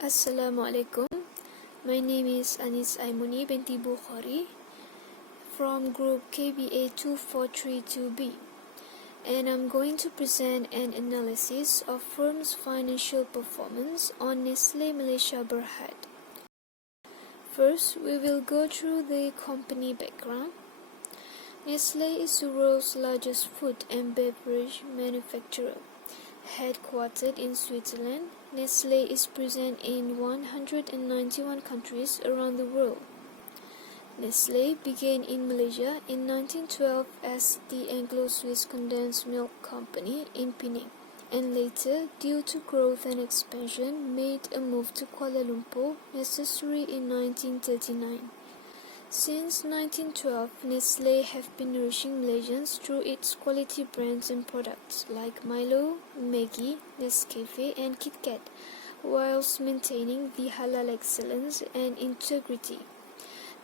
Assalamualaikum. My name is Anis Aimuni binti Bukhari from Group KBA 2432B, and I'm going to present an analysis of firm's financial performance on Nestle Malaysia Berhad. First, we will go through the company background. Nestle is the world's largest food and beverage manufacturer. Headquartered in Switzerland, Nestle is present in 191 countries around the world. Nestle began in Malaysia in 1912 as the Anglo-Swiss Condensed Milk Company in Penang, and later, due to growth and expansion, made a move to Kuala Lumpur, necessary in 1939. Since 1912, Nestle have been nourishing Malaysians through its quality brands and products like Milo, Maggi, Nescafe and KitKat, whilst maintaining the halal excellence and integrity.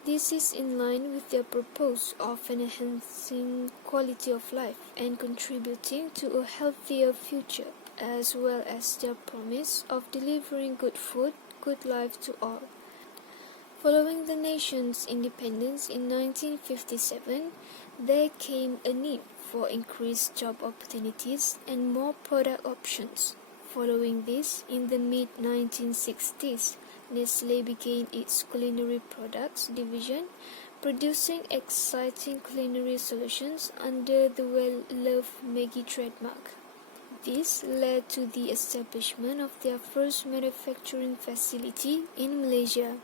This is in line with their purpose of enhancing quality of life and contributing to a healthier future, as well as their promise of delivering good food, good life to all. Following the nation's independence in 1957, there came a need for increased job opportunities and more product options. Following this, in the mid-1960s, Nestle began its culinary products division, producing exciting culinary solutions under the well-loved Maggi trademark. This led to the establishment of their first manufacturing facility in Malaysia.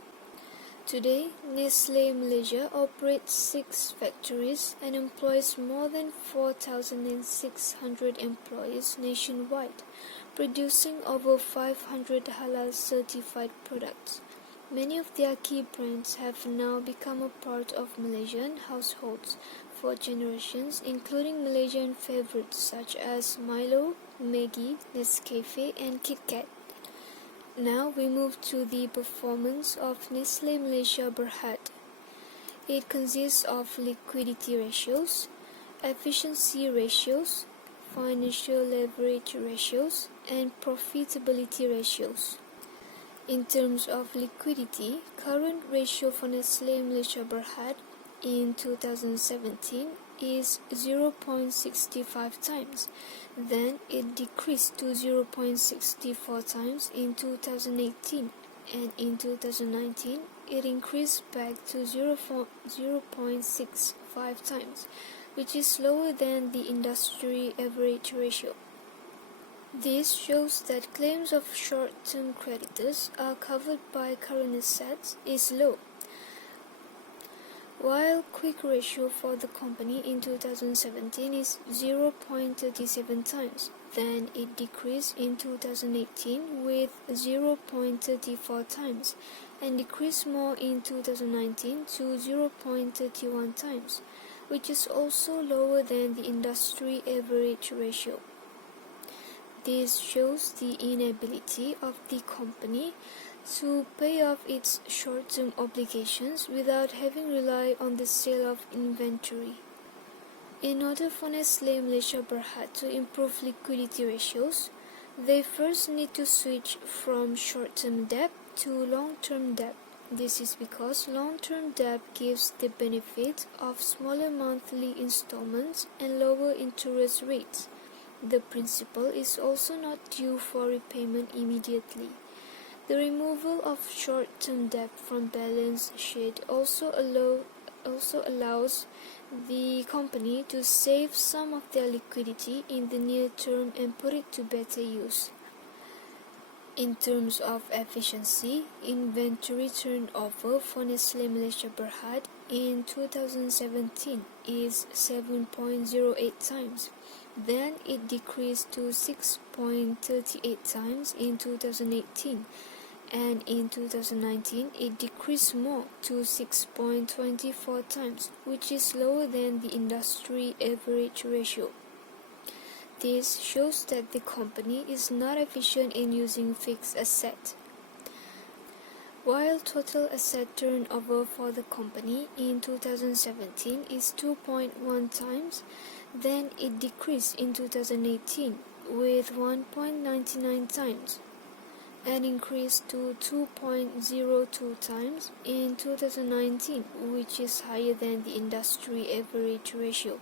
Today, Nestle Malaysia operates 6 factories and employs more than 4,600 employees nationwide, producing over 500 halal-certified products. Many of their key brands have now become a part of Malaysian households for generations, including Malaysian favorites such as Milo, Maggi, Nescafe and KitKat. Now we move to the performance of Nestle Malaysia Berhad. It consists of liquidity ratios, efficiency ratios, financial leverage ratios, and profitability ratios. In terms of liquidity, current ratio for Nestle Malaysia Berhad in 2017 is 0.65 times. Then it decreased to 0.64 times in 2018, and in 2019 it increased back to 0.65 times, which is lower than the industry average ratio. This shows that claims of short-term creditors are covered by current assets is low. While quick ratio for the company in 2017 is 0.37 times, then it decreased in 2018 with 0.34 times and decreased more in 2019 to 0.31 times, which is also lower than the industry average ratio. This shows the inability of the company to pay off its short-term obligations without having relied on the sale of inventory. In order for Nestle Malaysia Berhad to improve liquidity ratios, they first need to switch from short-term debt to long-term debt. This is because long-term debt gives the benefit of smaller monthly installments and lower interest rates. The principal is also not due for repayment immediately. The removal of short-term debt from balance sheet also allows the company to save some of their liquidity in the near term and put it to better use. In terms of efficiency, inventory turnover for Nestle Malaysia Berhad in 2017 is 7.08 times. Then it decreased to 6.38 times in 2018, and in 2019 it decreased more to 6.24 times, which is lower than the industry average ratio. This shows that the company is not efficient in using fixed assets. While total asset turnover for the company in 2017 is 2.1 times, then it decreased in 2018 with 1.99 times. and increased to 2.02 times in 2019, which is higher than the industry average ratio.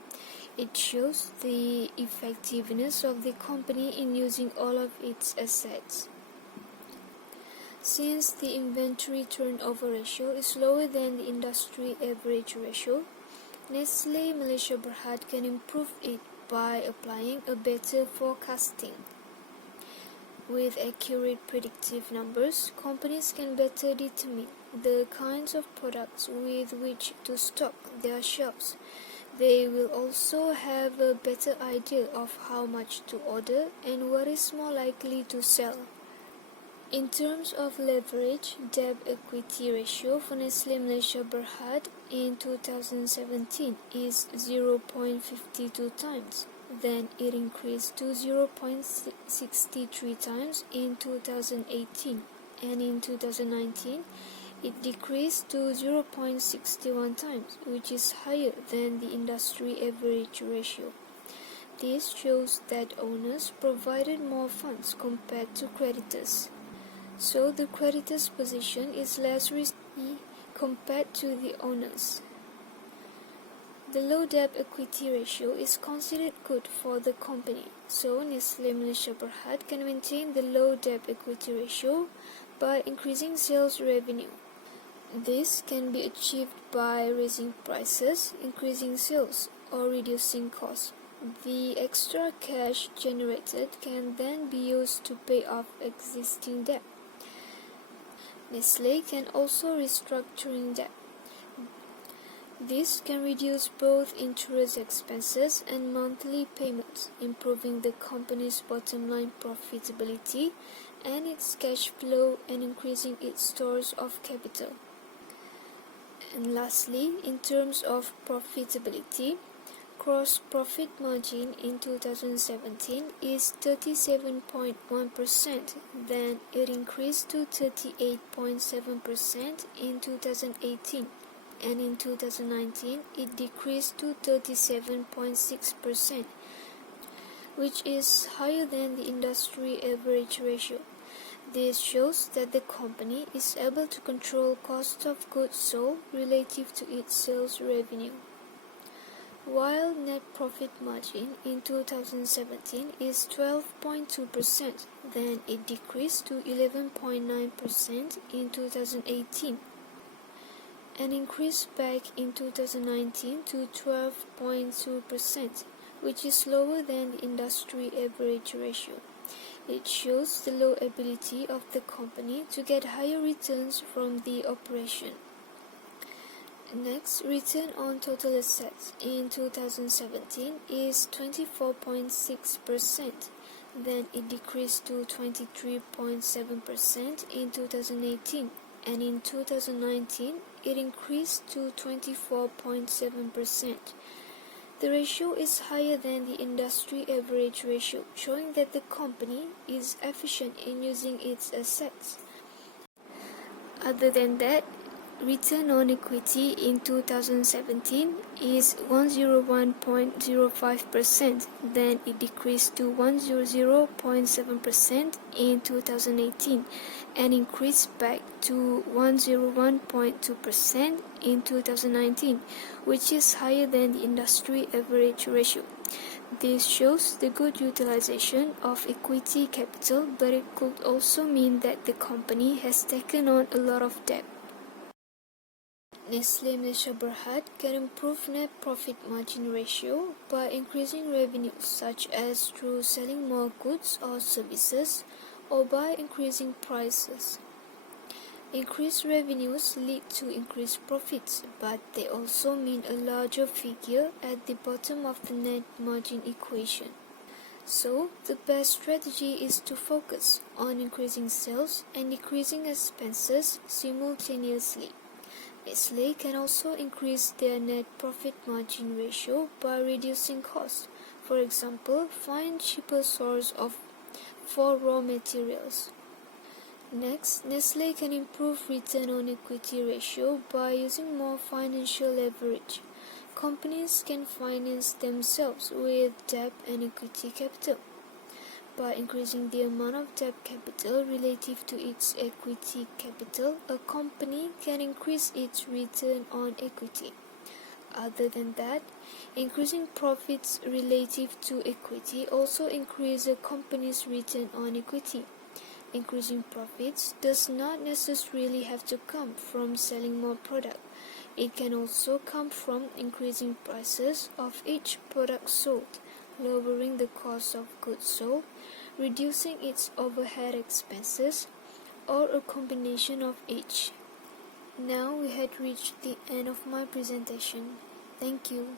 It shows the effectiveness of the company in using all of its assets. Since the inventory turnover ratio is lower than the industry average ratio, Nestle Malaysia Berhad can improve it by applying a better forecasting. With accurate predictive numbers, companies can better determine the kinds of products with which to stock their shelves. They will also have a better idea of how much to order and what is more likely to sell. In terms of leverage, debt-equity ratio for Nestle Malaysia Berhad in 2017 is 0.52 times. Then it increased to 0.63 times in 2018, and in 2019 it decreased to 0.61 times, which is higher than the industry average ratio. This shows that owners provided more funds compared to creditors. So the creditors' position is less risky compared to the owners. The low debt-equity ratio is considered good for the company, so Nestle Malaysia Berhad can maintain the low debt-equity ratio by increasing sales revenue. This can be achieved by raising prices, increasing sales, or reducing costs. The extra cash generated can then be used to pay off existing debt. Nestle can also restructuring debt. This can reduce both interest expenses and monthly payments, improving the company's bottom line profitability and its cash flow and increasing its stores of capital. And lastly, in terms of profitability, gross profit margin in 2017 is 37.1%, then it increased to 38.7% in 2018. And in 2019, it decreased to 37.6%, which is higher than the industry average ratio. This shows that the company is able to control cost of goods sold relative to its sales revenue. While net profit margin in 2017 is 12.2%, then it decreased to 11.9% in 2018. And increased back in 2019 to 12.2%, which is lower than the industry average ratio. It shows the low ability of the company to get higher returns from the operation. Next, return on total assets in 2017 is 24.6%, then it decreased to 23.7% in 2018. And in 2019, it increased to 24.7%. The ratio is higher than the industry average ratio, showing that the company is efficient in using its assets. Other than that, return on equity in 2017 is 101.05%, then it decreased to 100.7% in 2018 and increased back to 101.2% in 2019, which is higher than the industry average ratio. This shows the good utilization of equity capital, but it could also mean that the company has taken on a lot of debt. Nestle Malaysia Berhad can improve net profit margin ratio by increasing revenues, such as through selling more goods or services, or by increasing prices. Increased revenues lead to increased profits, but they also mean a larger figure at the bottom of the net margin equation. So, the best strategy is to focus on increasing sales and decreasing expenses simultaneously. Nestle can also increase their net profit margin ratio by reducing costs. For example, find cheaper source for raw materials. Next, Nestle can improve return on equity ratio by using more financial leverage. Companies can finance themselves with debt and equity capital. by increasing the amount of debt capital relative to its equity capital, a company can increase its return on equity. Other than that, increasing profits relative to equity also increases a company's return on equity. Increasing profits does not necessarily have to come from selling more product. It can also come from increasing prices of each product sold, lowering the cost of goods sold, reducing its overhead expenses, or a combination of each. Now we had reached the end of my presentation. Thank you.